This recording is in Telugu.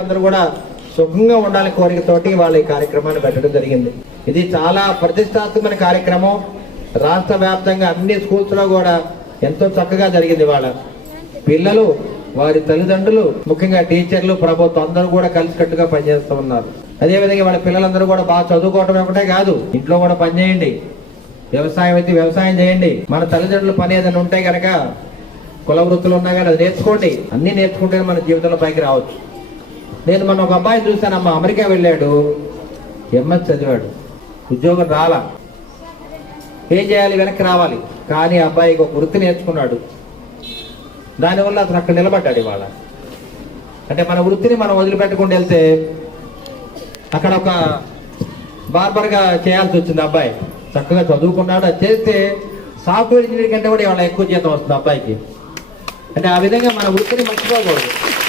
అందరూ కూడా సుఖంగా ఉండాలని కోరికతోటి వాళ్ళ ఈ కార్యక్రమాన్ని పెట్టడం జరిగింది. ఇది చాలా ప్రతిష్టాత్మకమైన కార్యక్రమం. రాష్ట్ర వ్యాప్తంగా అన్ని స్కూల్స్లో కూడా ఎంతో చక్కగా జరిగింది వాళ్ళ పిల్లలు వారి తల్లిదండ్రులు ముఖ్యంగా టీచర్లు ప్రభుత్వం అందరూ కూడా కలిసికట్టుగా పనిచేస్తూ ఉన్నారు. అదేవిధంగా వాళ్ళ పిల్లలందరూ కూడా బాగా చదువుకోవటం ఒకటే కాదు ఇంట్లో కూడా పనిచేయండి వ్యవసాయం అయితే వ్యవసాయం చేయండి. మన తల్లిదండ్రుల పని ఏదైనా ఉంటే కనుక కుల వృత్తులు ఉన్నా కానీ అది నేర్చుకోండి. అన్ని నేర్చుకుంటేనే మన జీవితంలో పైకి రావచ్చు. నేను మన ఒక అబ్బాయి చూశానమ్మా అమెరికా వెళ్ళాడు. ఎంఎస్ చదివాడు. ఉద్యోగం రాలా. ఏం చేయాలి? వెనక్కి రావాలి. కానీ అబ్బాయికి ఒక వృత్తి నేర్చుకున్నాడు. దానివల్ల అతను అక్కడ నిలబడ్డాడు ఇవాళ. అంటే మన వృత్తిని మనం వదిలిపెట్టకుండా వెళ్తే అక్కడ ఒక బార్బర్గా చేయాల్సి వచ్చింది అబ్బాయి. చక్కగా చదువుకున్నాడు. అది చేస్తే సాఫ్ట్వేర్ ఇంజనీర్ కంటే కూడా ఇవాళ ఎక్కువ జీతం వస్తుంది అబ్బాయికి. అంటే ఆ విధంగా మన వృత్తిని మర్చిపోకూడదు.